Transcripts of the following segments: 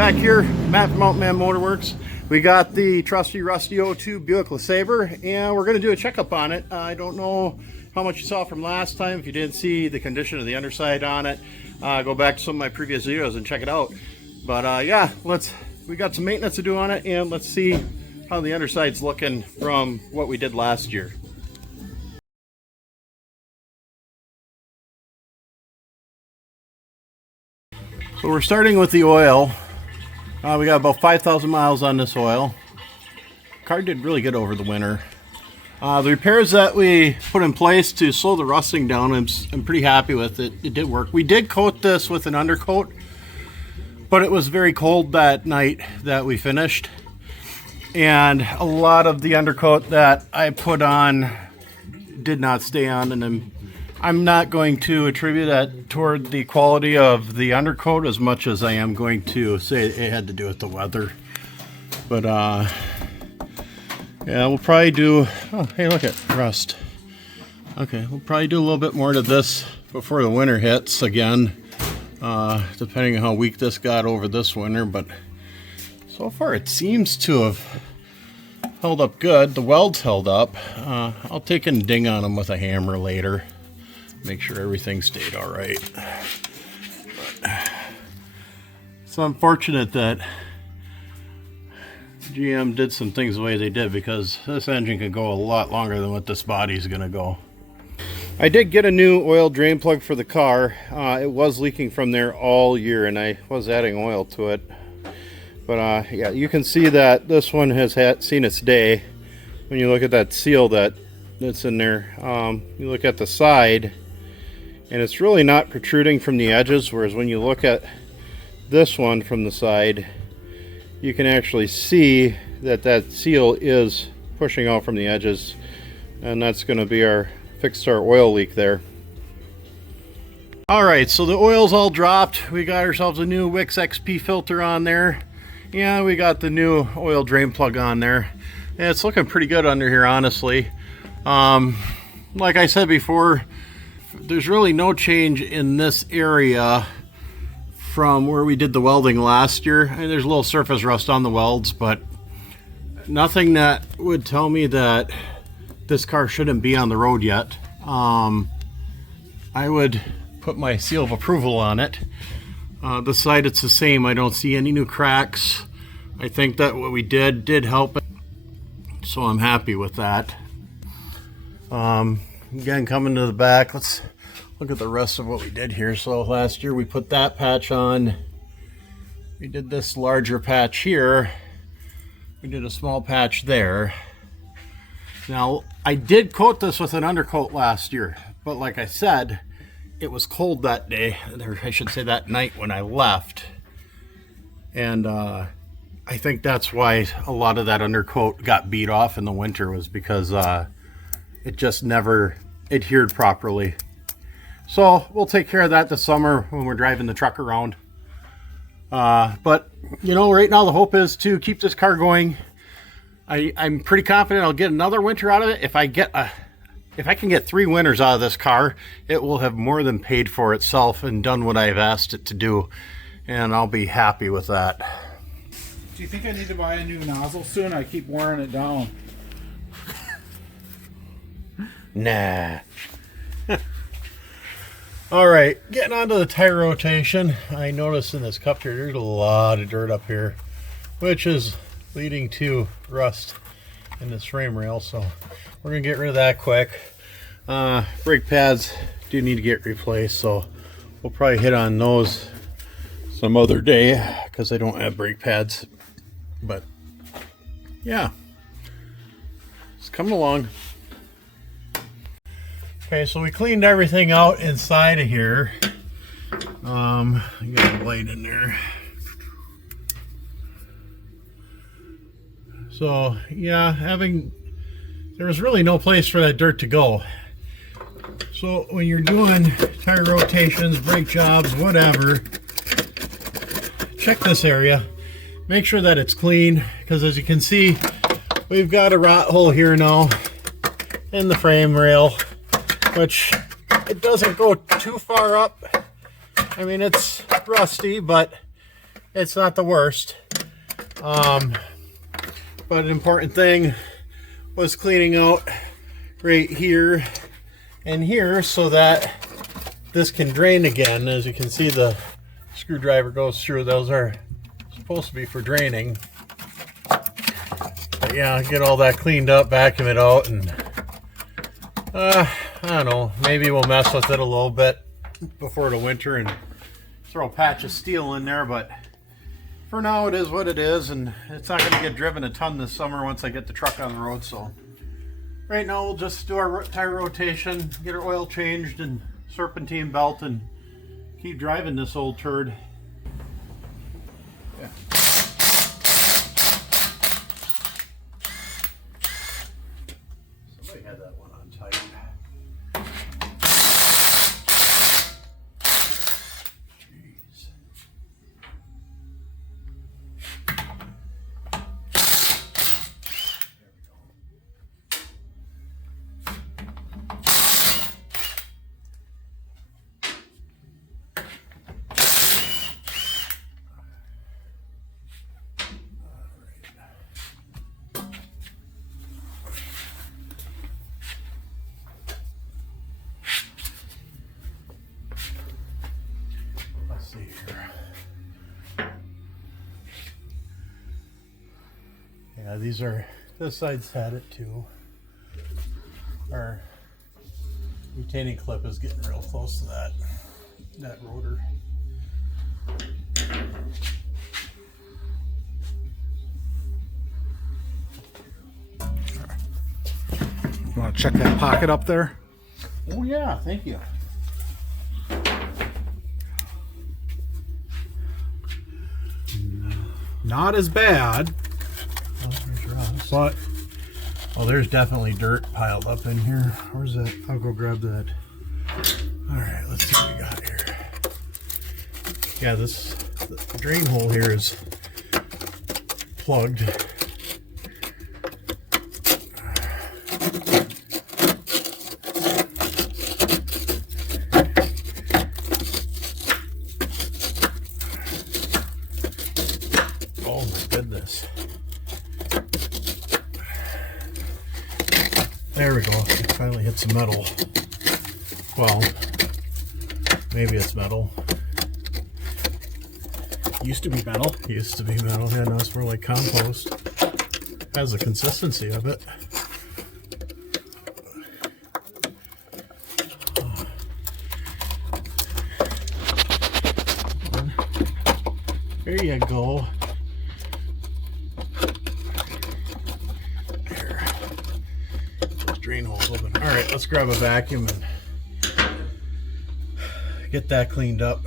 back here, Matt from Mountain Man Motorworks. We got the Trusty Rusty 02 Buick Le Sabre, and we're going to do a checkup on it. I don't know how much you saw from last time. If you didn't see the condition of the underside on it, go back to some of my previous videos and check it out. But yeah, we got some maintenance to do on it, and let's see how the underside's looking from what we did last year. So we're starting with the oil. We got about 5,000 miles on this oil. Car did really good over the winter. The repairs that we put in place to slow the rusting down, I'm pretty happy with it. It did work. We did coat this with an undercoat, but it was very cold that night that we finished. And a lot of the undercoat that I put on did not stay on, and I'm not going to attribute that toward the quality of the undercoat as much as I am going to say it had to do with the weather. But yeah, we'll probably do, oh hey, look at rust. Okay, we'll probably do a little bit more to this before the winter hits again, depending on how weak this got over this winter. But so far it seems to have held up good. The welds held up. I'll take and ding on them with a hammer later, make sure everything stayed all right. But it's unfortunate that GM did some things the way they did, because this engine can go a lot longer than what this body's gonna go. I did get a new oil drain plug for the car. It was leaking from there all year, and I was adding oil to it. But yeah, you can see that this one has seen its day. When you look at that seal that's in there, you look at the side, and it's really not protruding from the edges, whereas when you look at this one from the side, you can actually see that that seal is pushing out from the edges, and that's going to be fixed our oil leak there. Alright, so the oil's all dropped. We got ourselves a new Wix XP filter on there. Yeah, we got the new oil drain plug on there. And it's looking pretty good under here, honestly. Like I said before, there's really no change in this area from where we did the welding last year. And there's a little surface rust on the welds, but nothing that would tell me that this car shouldn't be on the road yet. I would put my seal of approval on it. The side, it's the same. I don't see any new cracks. I think that what we did help it, so I'm happy with that. Again, coming to the back, let's look at the rest of what we did here. So last year we put that patch on. We did this larger patch here. We did a small patch there. Now, I did coat this with an undercoat last year, but like I said, it was cold that day, or I should say that night when I left. And I think that's why a lot of that undercoat got beat off in the winter, was because it just never adhered properly. So we'll take care of that this summer when we're driving the truck around. But you know, right now the hope is to keep this car going. I'm pretty confident I'll get another winter out of it. If I can get 3 winters out of this car, it will have more than paid for itself and done what I've asked it to do, and I'll be happy with that. Do you think I need to buy a new nozzle soon? I keep wearing it down. Nah. Alright, getting on to the tire rotation. I noticed in this cup here, there's a lot of dirt up here, which is leading to rust in this frame rail, so we're going to get rid of that quick. Brake pads do need to get replaced, so we'll probably hit on those some other day, because I don't have brake pads. But yeah, it's coming along. Okay, so we cleaned everything out inside of here. I got a light in there. So yeah, there was really no place for that dirt to go. So when you're doing tire rotations, brake jobs, whatever, check this area. Make sure that it's clean, because as you can see, we've got a rot hole here now in the frame rail, which it doesn't go too far up. I mean, it's rusty, but it's not the worst. But an important thing was cleaning out right here and here so that this can drain again. As you can see, the screwdriver goes through. Those are supposed to be for draining. But yeah, get all that cleaned up, vacuum it out, and I don't know, maybe we'll mess with it a little bit before the winter and throw a patch of steel in there, but for now it is what it is, and it's not going to get driven a ton this summer once I get the truck on the road. So right now we'll just do our tire rotation, get our oil changed and serpentine belt, and keep driving this old turd. Yeah. Somebody had that one on tight. See here. Yeah, these are, this side's had it too. Our retaining clip is getting real close to that rotor. You want to check that pocket up there? Oh yeah, thank you. Not as bad, but oh, there's definitely dirt piled up in here. Where's that? I'll go grab that. All right, let's see what we got here. Yeah, the drain hole here is plugged. Oh my goodness. There we go. It finally hit some metal. Well, maybe it's metal. used to be metal. Used to be metal. Yeah, now it's more like compost. Has the consistency of it. There you go. There. Drain hole's open. All right, let's grab a vacuum and get that cleaned up.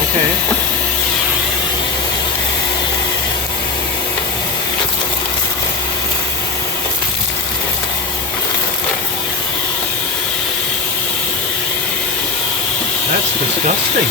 Okay. That's disgusting.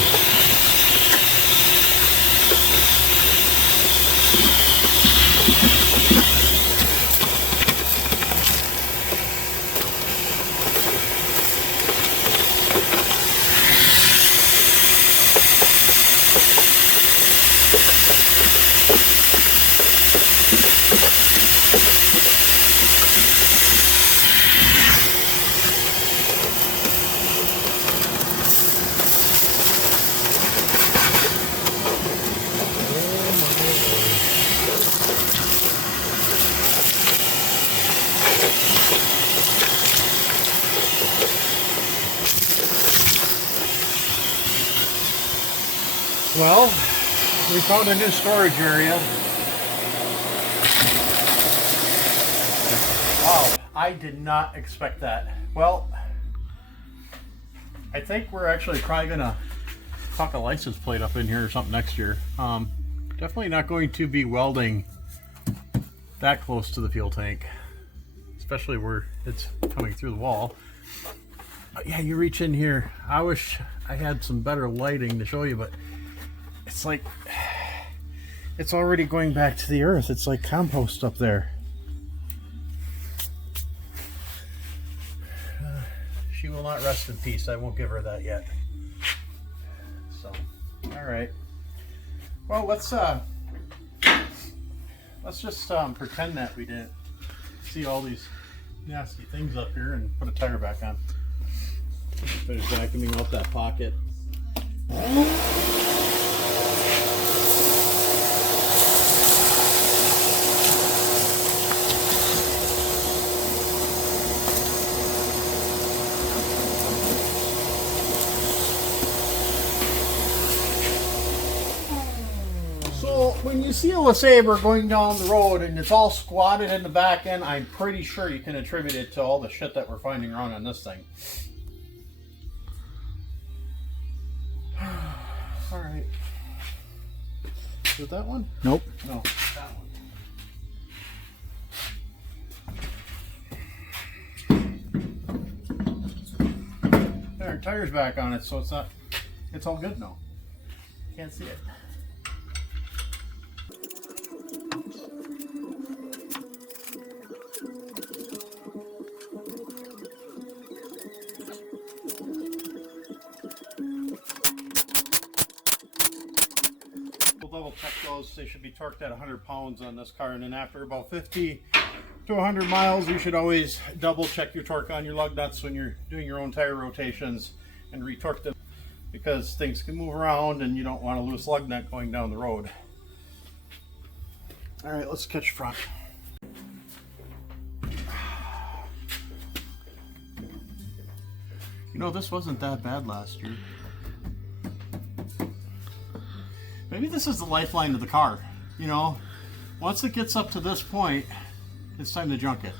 Well, we found a new storage area. Wow, I did not expect that. Well, I think we're actually probably gonna tuck a license plate up in here or something next year. Definitely not going to be welding that close to the fuel tank, especially where it's coming through the wall. But yeah, you reach in here. I wish I had some better lighting to show you, but it's like it's already going back to the earth. It's like compost up there. She will not rest in peace. I won't give her that yet. So, all right. Well, let's just pretend that we didn't see all these nasty things up here and put a tire back on. Finish vacuuming out that pocket. So when you see a Le Sabre going down the road and it's all squatted in the back end, I'm pretty sure you can attribute it to all the shit that we're finding around on this thing. All right. Is it that one? Nope. No, that one. There, tire's back on it, so it's all good now. Can't see it. Double check those. They should be torqued at 100 pounds on this car, and then after about 50 to 100 miles you should always double check your torque on your lug nuts when you're doing your own tire rotations and retorque them, because things can move around and you don't want a loose lug nut going down the road. All right, let's catch front. You know, this wasn't that bad last year. Maybe this is the lifeline of the car. You know, once it gets up to this point, it's time to junk it.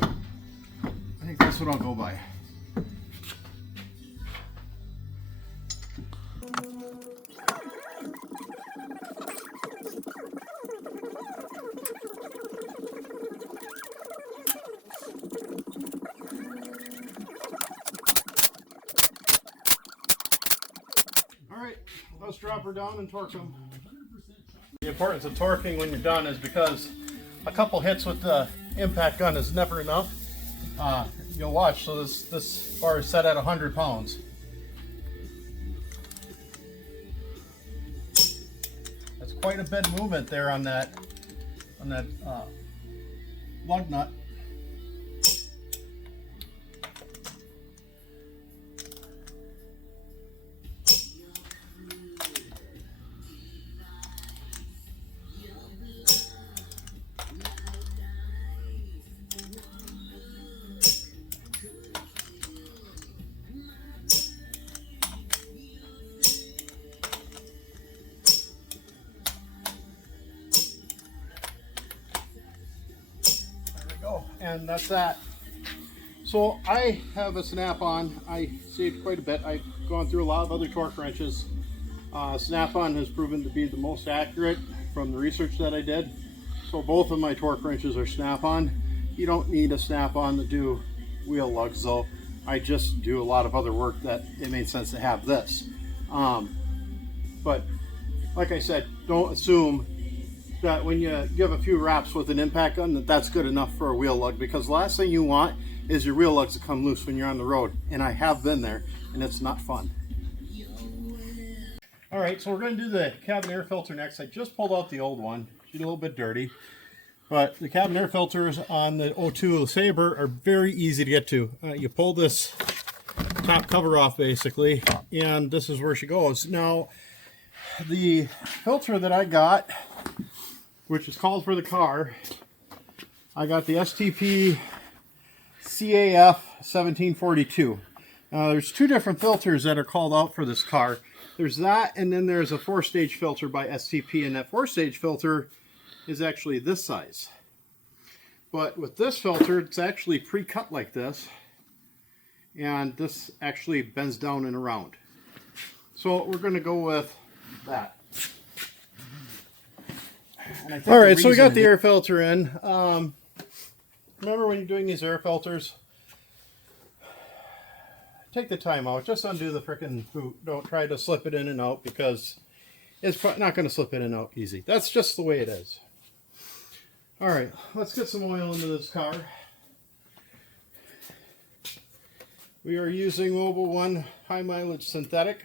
I think that's what I'll go by. Let's drop her down and torque them. The importance of torquing when you're done is because a couple hits with the impact gun is never enough. You'll watch. So this bar is set at 100 pounds. That's quite a bit of movement there on that lug nut. And that's that. So I have a snap-on. I saved quite a bit. I've gone through a lot of other torque wrenches. Snap-on has proven to be the most accurate from the research that I did. So both of my torque wrenches are snap-on. You don't need a snap-on to do wheel lugs though. I just do a lot of other work that it made sense to have this. But like I said, don't assume that when you give a few wraps with an impact gun that's good enough for a wheel lug, because the last thing you want is your wheel lugs to come loose when you're on the road, and I have been there and it's not fun. All right, so we're going to do the cabin air filter next. I just pulled out the old one. She's a little bit dirty, but the cabin air filters on the 02 Le Sabre are very easy to get to. You pull this top cover off basically, and this is where she goes. Now the filter that I got, which is called for the car, I got the STP CAF 1742. There's two different filters that are called out for this car. there's that, and then there's a 4-stage filter by STP, and that 4-stage filter is actually this size. But with this filter, it's actually pre-cut like this, and this actually bends down and around. So we're going to go with that. All right, so we got the air filter in. Remember when you're doing these air filters, take the time out. Just undo the frickin' boot. Don't try to slip it in and out, because it's not going to slip in and out easy. That's just the way it is. All right, let's get some oil into this car. We are using Mobil 1 high mileage synthetic.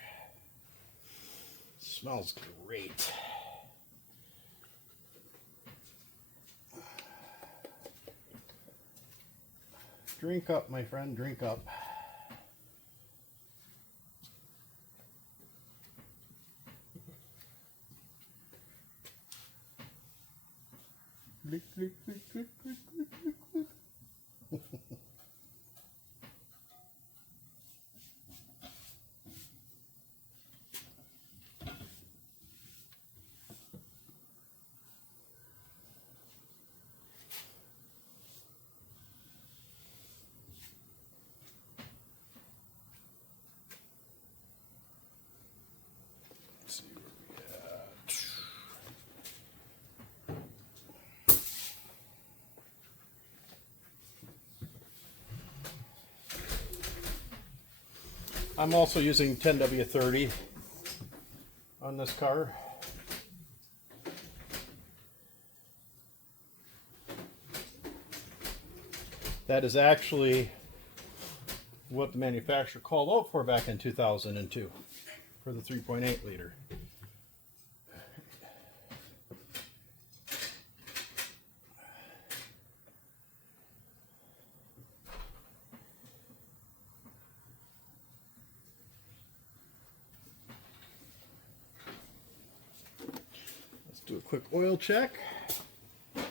Smells great. Drink up, my friend, drink up. I'm also using 10W30 on this car. That is actually what the manufacturer called out for back in 2002 for the 3.8 liter. Do a quick oil check. Oh,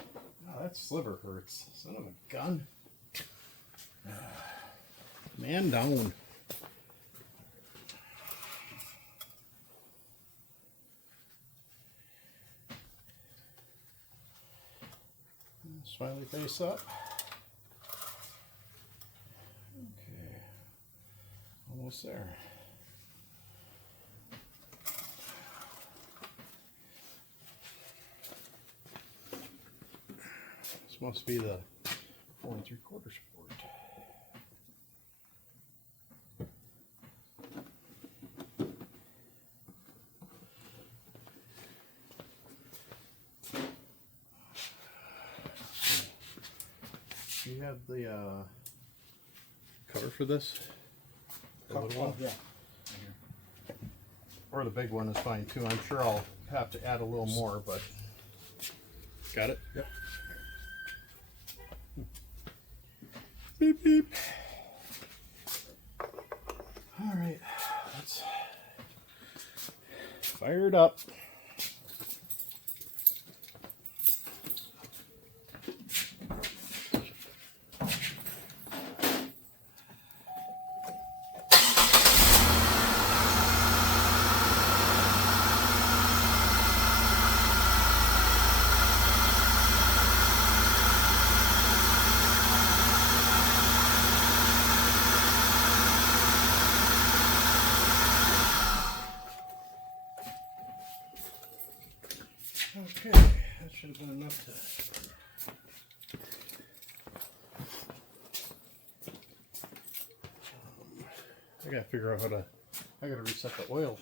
that sliver hurts. Son of a gun. Man down. Smiley face up. Okay. Almost there. This must be the 4 3/4 sport. Do you have the cover for this? The little one? Yeah. Or the big one is fine too. I'm sure I'll have to add a little more, but got it? Yep. Beep, beep. All right, let's fire it up. Okay, that should have been enough to... I gotta figure out how to... I gotta reset the oil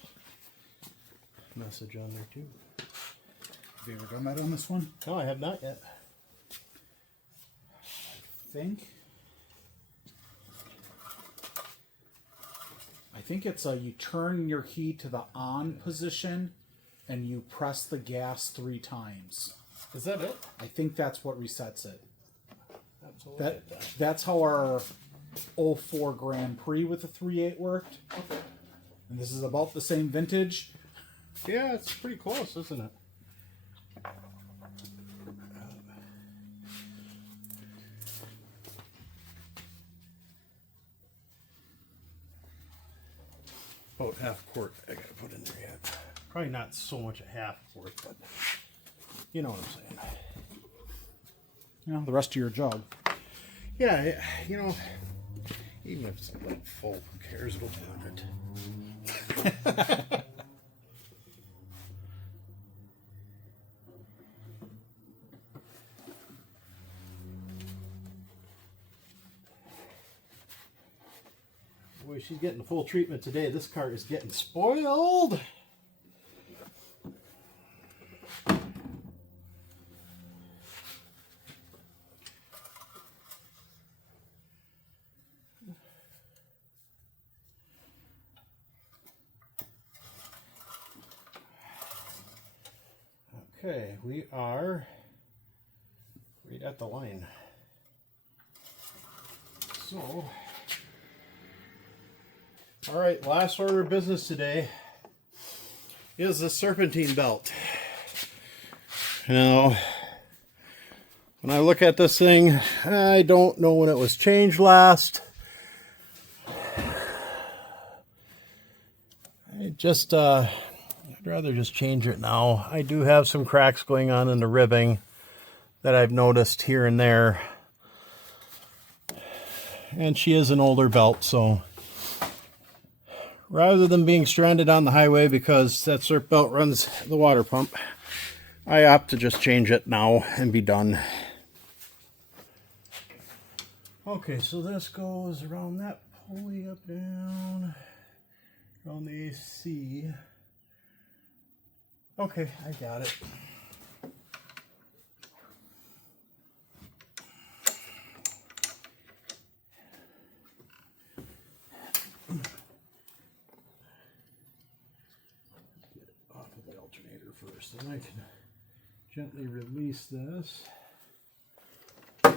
message on there too. Have you ever done that on this one? No, I have not yet. I think it's you turn your heat to the on position and you press the gas 3 times. Is that it? I think that's what resets it. Absolutely. That's how our 04 Grand Prix with the 3.8 worked. Okay. And this is about the same vintage. Yeah, it's pretty close, isn't it? about half a quart I gotta put in there yet. Probably not so much a half quart, but you know what I'm saying. You know, the rest of your jug. Yeah, you know, even if it's like full, who cares? It'll burn it. Boy, she's getting the full treatment today. This cart is getting spoiled. Okay, we are right at the line. So, all right, last order of business today is the serpentine belt. Now, when I look at this thing, I don't know when it was changed last. I'd rather just change it now. I do have some cracks going on in the ribbing that I've noticed here and there. And she is an older belt, so rather than being stranded on the highway because that serp belt runs the water pump, I opt to just change it now and be done. Okay, so this goes around that pulley up down, around the AC. Okay, I got it. Get it off of the alternator first, then I can gently release this. Oh,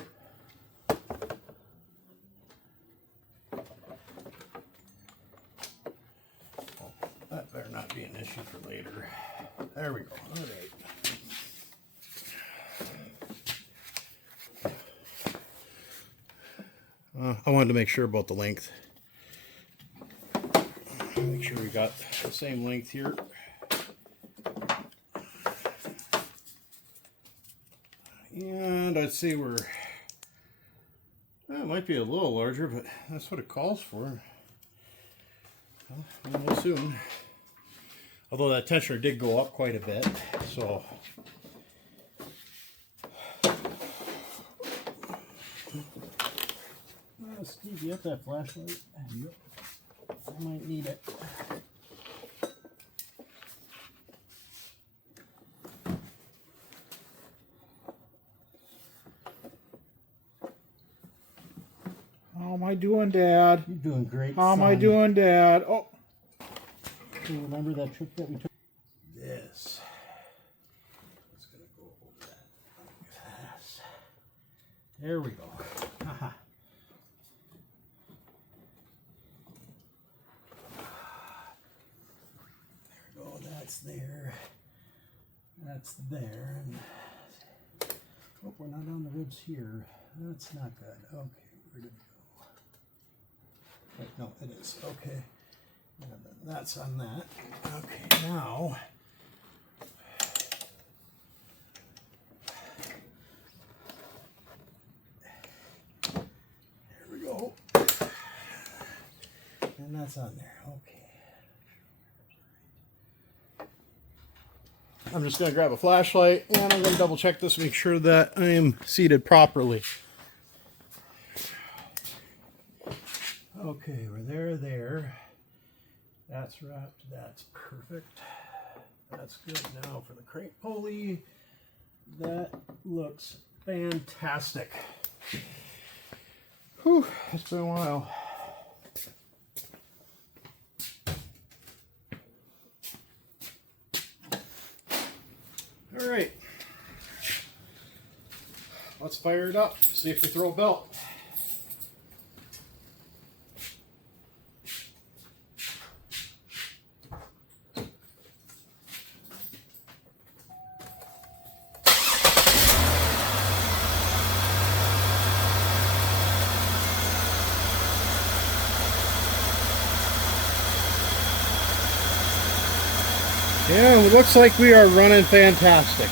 that better not be an issue for later. There we go. All right. I wanted to make sure about the length. Make sure we got the same length here. And I'd say well, it might be a little larger, but that's what it calls for. Well, we'll know soon. Although that tensioner did go up quite a bit, so. Steve, you have that flashlight? Yep. I might need it. How am I doing, Dad? You're doing great, How am son. I doing, Dad? Oh. You remember that trick that we took? This. It's going to go over that like this. There we go. Haha. There we go. That's there. That's there. And oh, we're not on the ribs here. That's not good. Okay, where did we go? Wait, no, it is. Okay. And then that's on that. Okay, now there we go. And that's on there. Okay. I'm just going to grab a flashlight and I'm going to double check this, make sure that I am seated properly. Okay, we're there. That's wrapped. That's perfect. That's good. Now for the crank pulley. That looks fantastic. Whew, it's been a while. All right. Let's fire it up. See if we throw a belt. Yeah, it looks like we are running fantastic.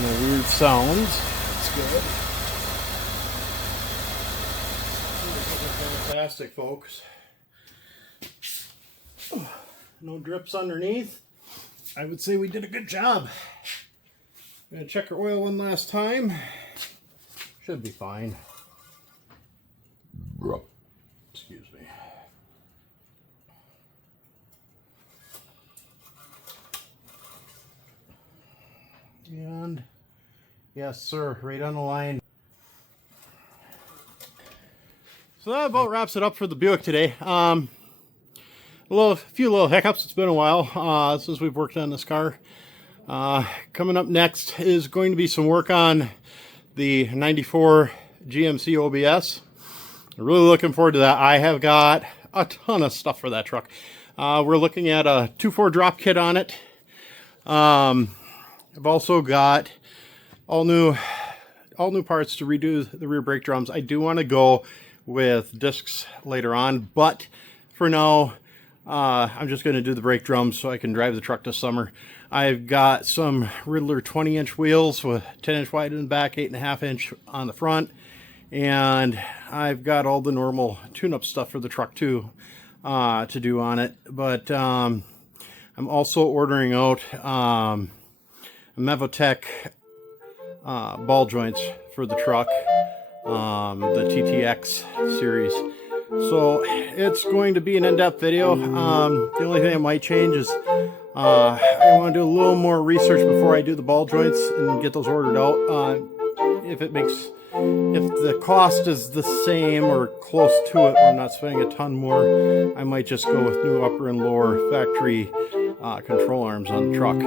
No weird sounds. That's good. Fantastic, folks. No drips underneath. I would say we did a good job. I'm gonna check our oil one last time. Should be fine. Excuse me. And yes, sir, right on the line. So that about wraps it up for the Buick today. Few little hiccups. It's been a while since we've worked on this car. Coming up next is going to be some work on the 94 GMC OBS. I'm really looking forward to that. I have got a ton of stuff for that truck. We're looking at a 2.4 drop kit on it. I've also got all new parts to redo the rear brake drums. I do want to go with discs later on, but for now, I'm just going to do the brake drums so I can drive the truck this summer. I've got some Riddler 20-inch wheels with 10-inch wide in the back, 8.5-inch on the front, and I've got all the normal tune-up stuff for the truck too to do on it. But I'm also ordering out Mevotech ball joints for the truck, the TTX series. So it's going to be an in-depth video. The only thing that might change is I want to do a little more research before I do the ball joints and get those ordered out. If the cost is the same or close to it, or I'm not spending a ton more, I might just go with new upper and lower factory control arms on the truck.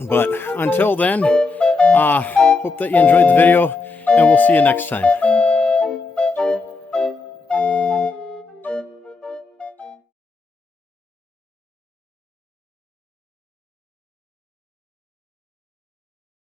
But until then, hope that you enjoyed the video, and we'll see you next time.